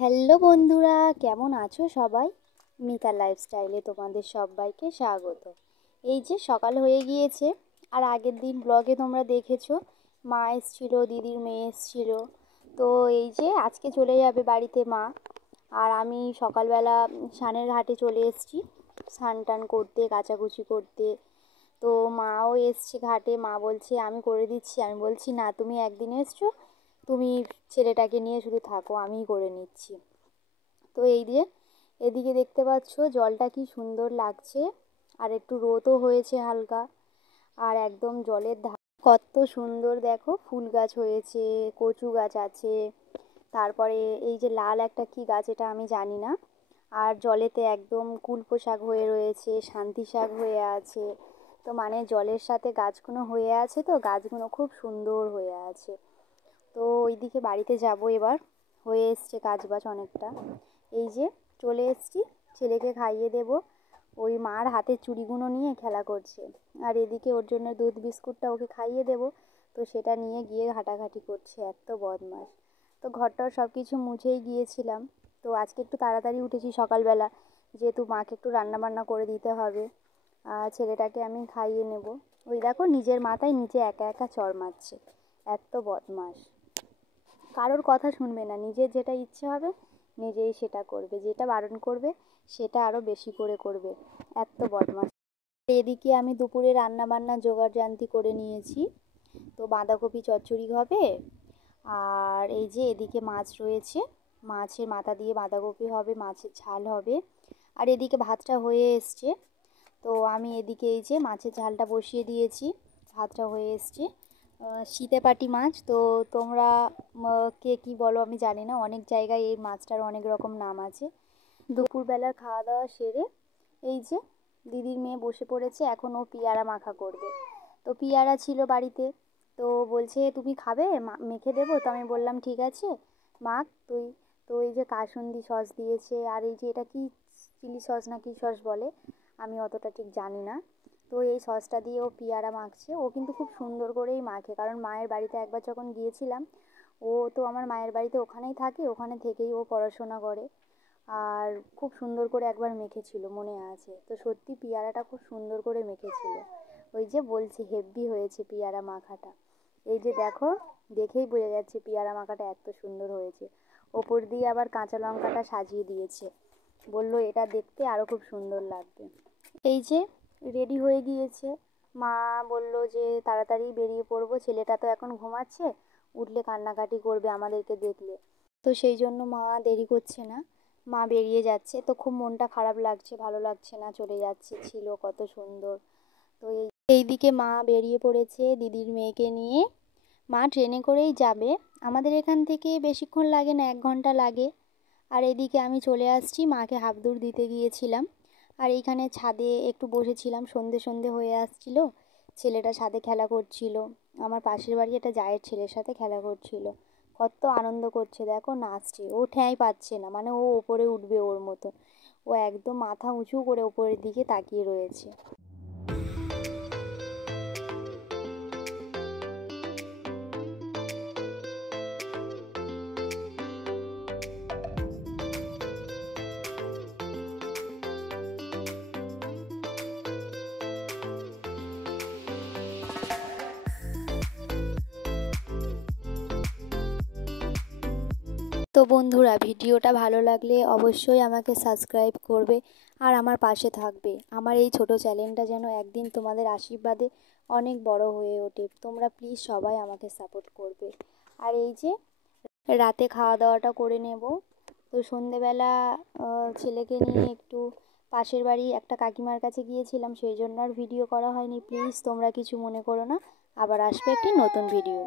Hello বন্ধুরা, কেমন আছো সবাই? মিতা লাইফস্টাইলে তোমাদের সবাইকে স্বাগত। এই যে সকাল হয়ে গিয়েছে, আর আগের দিন ব্লগে তোমরা দেখেছো মা এসেছিল, দিদির মেয়ে এসেছিল। তো এই যে আজকে চলে যাবে বাড়িতে মা, আর আমি সকালবেলা স্নানের ঘাটে চলে এসেছি স্নান টান করতে, কাচাকুচি করতে। তো মাও এসছে ঘাটে, মা বলছে আমি করে দিচ্ছি। আমি বলছি না, তুমি একদিন এসছো, তুমি ছেলেটাকে নিয়ে শুধু থাকো, আমিই করে নিচ্ছি। তো এই দিয়ে এদিকে দেখতে পাচ্ছ জলটা কি সুন্দর লাগছে, আর একটু রোদও হয়েছে হালকা, আর একদম জলের ধার কত সুন্দর দেখো, ফুল গাছ হয়েছে, কচু গাছ আছে, তারপরে এই যে লাল একটা কি গাছ এটা আমি জানি না, আর জলেতে একদম কুলপো শাক হয়ে রয়েছে, শান্তি শাক হয়ে আছে। তো মানে জলের সাথে গাছগুলো হয়ে আছে, তো গাছগুলো খুব সুন্দর হয়ে আছে। তো ওইদিকে বাড়িতে যাব এবার, হয়ে এসছে কাজবাজ অনেকটা। এই যে চলে এসছি, ছেলেকে খাইয়ে দেব। ওই মার হাতের চুড়িগুলো নিয়ে খেলা করছে, আর এদিকে ওর জন্য দুধ বিস্কুটটা ওকে খাইয়ে দেব, তো সেটা নিয়ে গিয়ে ঘাটাঘাটি করছে, এত বদমাশ। তো ঘরটার সব কিছু মুছেই গিয়েছিলাম। তো আজকে একটু তাড়াতাড়ি উঠেছি সকালবেলা, যেহেতু মাকে একটু রান্নাবান্না করে দিতে হবে, আর ছেলেটাকে আমি খাইয়ে নেব। ওই দেখো নিজের মাথায় নিচে একা একা চড় মারছে, এত বদমাশ। কারোর কথা শুনবে না, নিজের যেটা ইচ্ছে হবে নিজেই সেটা করবে, যেটা বারণ করবে সেটা আরও বেশি করে করবে, এত বদমাশ। এদিকে আমি দুপুরে রান্না বান্না জোগাড় জান্তি করে নিয়েছি। তো বাঁধাকপি চচ্চড়ি হবে, আর এই যে এদিকে মাছ রয়েছে, মাছের মাথা দিয়ে বাঁধাকপি হবে, মাছের ঝাল হবে, আর এদিকে ভাতটা হয়ে এসছে। তো আমি এদিকে এই যে মাছের ঝালটা বসিয়ে দিয়েছি, ভাতটা হয়ে এসছে। শীতে পাটি মাছ, তো তোমরা কে কী বলো আমি জানি না, অনেক জায়গায় এই মাছটার অনেক রকম নাম আছে। দুপুরবেলার খাওয়া দাওয়া সেরে এই যে দিদির মেয়ে বসে পড়েছে, এখন ও পেয়ারা মাখা করবে। তো পেয়ারা ছিল বাড়িতে, তো বলছে তুমি খাবে, মেখে দেবো। তো আমি বললাম ঠিক আছে মাখ তুই। তো এই যে কাসুন্দি সস দিয়েছে, আর এই যে এটা কি চিলি সস না কি সস বলে, আমি অতটা ঠিক জানি না। তো এই সসটা দিয়ে ও পেয়ারা মাখছে, ও কিন্তু খুব সুন্দর করেই মাখে, কারণ মায়ের বাড়িতে একবার যখন গিয়েছিলাম, ও তো আমার মায়ের বাড়িতে ওখানেই থাকে, ওখানে থেকেই ও পড়াশোনা করে, আর খুব সুন্দর করে একবার মেখেছিল মনে আছে। তো সত্যি পেয়ারাটা খুব সুন্দর করে মেখেছিল, ওই যে বলছি হেব্বি হয়েছে পেয়ারা মাখাটা। এই যে দেখো, দেখেই বোঝা যাচ্ছে পেয়ারা মাখাটা এত সুন্দর হয়েছে। ওপর দিয়ে আবার কাঁচা লঙ্কাটা সাজিয়ে দিয়েছে, বললো এটা দেখতে আরও খুব সুন্দর লাগবে। এই যে রেডি হয়ে গিয়েছে, মা বললো যে তাড়াতাড়ি বেরিয়ে পড়বো, ছেলেটা তো এখন ঘুমাচ্ছে, উঠলে কান্নাকাটি করবে আমাদেরকে দেখলে। তো সেই জন্য মা দেরি করছে না, মা বেরিয়ে যাচ্ছে। তো খুব মনটা খারাপ লাগছে, ভালো লাগছে না, চলে যাচ্ছে, ছিল কত সুন্দর। তো এইদিকে মা বেরিয়ে পড়েছে দিদির মেয়েকে নিয়ে। মা ট্রেনে করেই যাবে, আমাদের এখান থেকে বেশিক্ষণ লাগে না, 1 ঘন্টা লাগে। আর এদিকে আমি চলে আসছি, মাকে হাফ দূর দিতে গিয়েছিলাম, আর এইখানে ছাদে একটু বসেছিলাম, সন্ধে সন্ধে হয়ে আসছিল, ছেলেটা ছাদে খেলা করছিল, আমার পাশের বাড়ি একটা জায়ের ছেলের সাথে খেলা করছিল। কত আনন্দ করছে দেখো, নাচছে, ও ঠ্যাঁই পাচ্ছে না, মানে ও ওপরে উঠবে ওর মতো, ও একদম মাথা উঁচু করে ওপরের দিকে তাকিয়ে রয়েছে। তো বন্ধুরা, ভিডিওটা ভালো লাগলে অবশ্যই আমাকে সাবস্ক্রাইব করবে, আর আমার পাশে থাকবে। আমার এই ছোট চ্যানেলটা যেন একদিন তোমাদের আশীর্বাদে অনেক বড় হয়ে ওঠে, তোমরা প্লিজ সবাই আমাকে সাপোর্ট করবে। আর এই যে রাতে খাওয়া দাওয়াটা করে নেব। তো সন্ধেবেলা ছেলেকে নিয়ে একটু পাশের বাড়ি একটা কাকিমার কাছে গিয়েছিলাম, সেই জন্য আর ভিডিও করা হয়নি। প্লিজ তোমরা কিছু মনে করো না, আবার আসবে একটি নতুন ভিডিও।